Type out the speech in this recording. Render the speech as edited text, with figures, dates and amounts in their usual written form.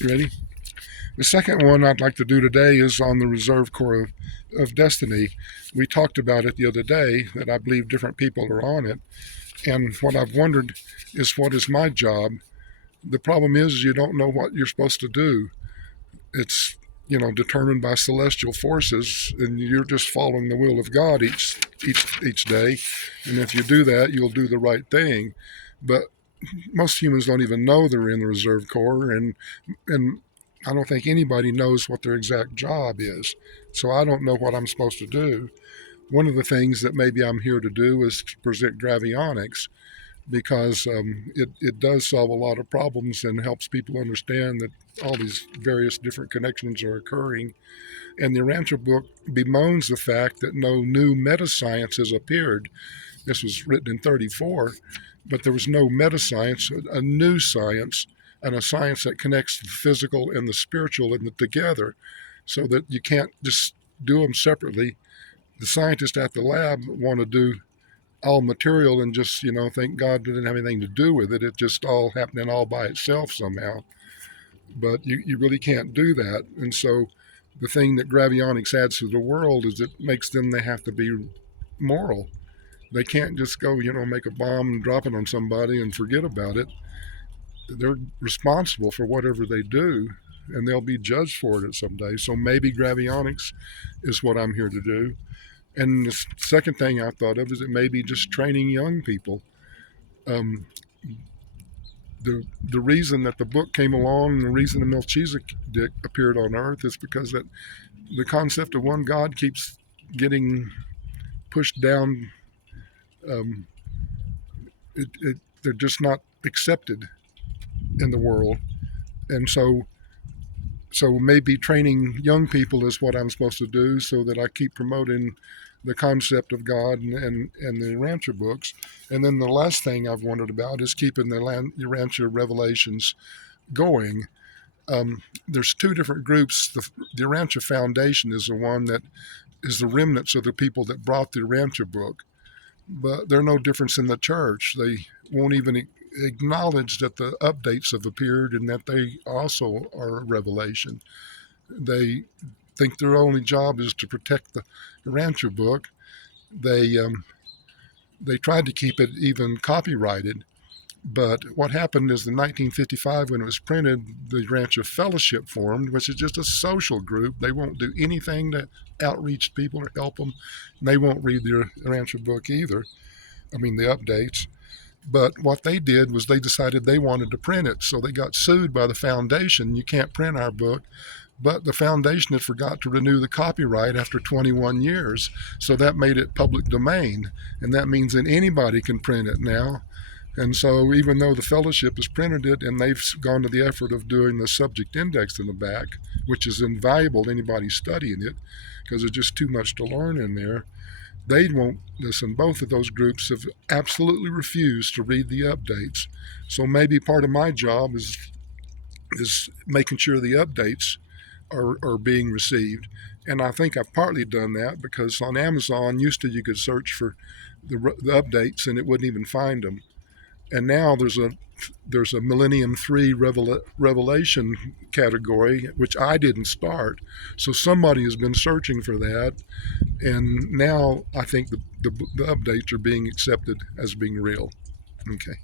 You ready? The second one I'd like to do today is on the Reserve Corps of Destiny. We talked about it the other day that I believe different people are on it. And what I've wondered is, what is my job? The problem is you don't know what you're supposed to do. It's determined by celestial forces, and you're just following the will of God each day. And if you do that, you'll do the right thing. But most humans don't even know they're in the Reserve Corps, and I don't think anybody knows what their exact job is. So I don't know what I'm supposed to do. One of the things that maybe I'm here to do is to present gravionics, because it does solve a lot of problems and helps people understand that all these various different connections are occurring. And the Urantia book bemoans the fact that no new meta-science has appeared. This was written in 34, but there was no meta-science, a new science, and a science that connects the physical and the spiritual together, so that you can't just do them separately. The scientists at the lab want to do all material and just, think God didn't have anything to do with it. It just all happening all by itself somehow. But you really can't do that. And so the thing that gravionics adds to the world is it makes them, they have to be moral. They can't just go, make a bomb and drop it on somebody and forget about it. They're responsible for whatever they do, and they'll be judged for it someday. So maybe gravionics is what I'm here to do. And the second thing I thought of is it may be just training young people. Um, the reason that the book came along, the reason the Melchizedek appeared on Earth, is because that the concept of one God keeps getting pushed down. Um, they're just not accepted in the world, and so maybe training young people is what I'm supposed to do, so that I keep promoting the concept of God and the Urantia books. And then the last thing I've wondered about is keeping the Urantia revelations going. There's two different groups. The Urantia Foundation is the one that is the remnants of the people that brought the Urantia book, but they're no difference in the church. They won't even acknowledge that the updates have appeared and that they also are a revelation. They think their only job is to protect the Urantia book. They tried to keep it even copyrighted, but what happened is in 1955, when it was printed, the Urantia Fellowship formed, which is just a social group. They won't do anything to outreach people or help them. And they won't read the Urantia book either. I mean, the updates. But what they did was they decided they wanted to print it. So they got sued by the foundation. You can't print our book. But the foundation had forgot to renew the copyright after 21 years. So that made it public domain. And that means that anybody can print it now. And so even though the fellowship has printed it and they've gone to the effort of doing the subject index in the back, which is invaluable to anybody studying it, because there's just too much to learn in there, they won't listen. Both of those groups have absolutely refused to read the updates. So maybe part of my job is making sure the updates are being received. And I think I've partly done that, because on Amazon, used to you could search for the updates and it wouldn't even find them. And now there's a Millennium 3 revelation category, which I didn't start. So somebody has been searching for that, and now I think the updates are being accepted as being real. Okay.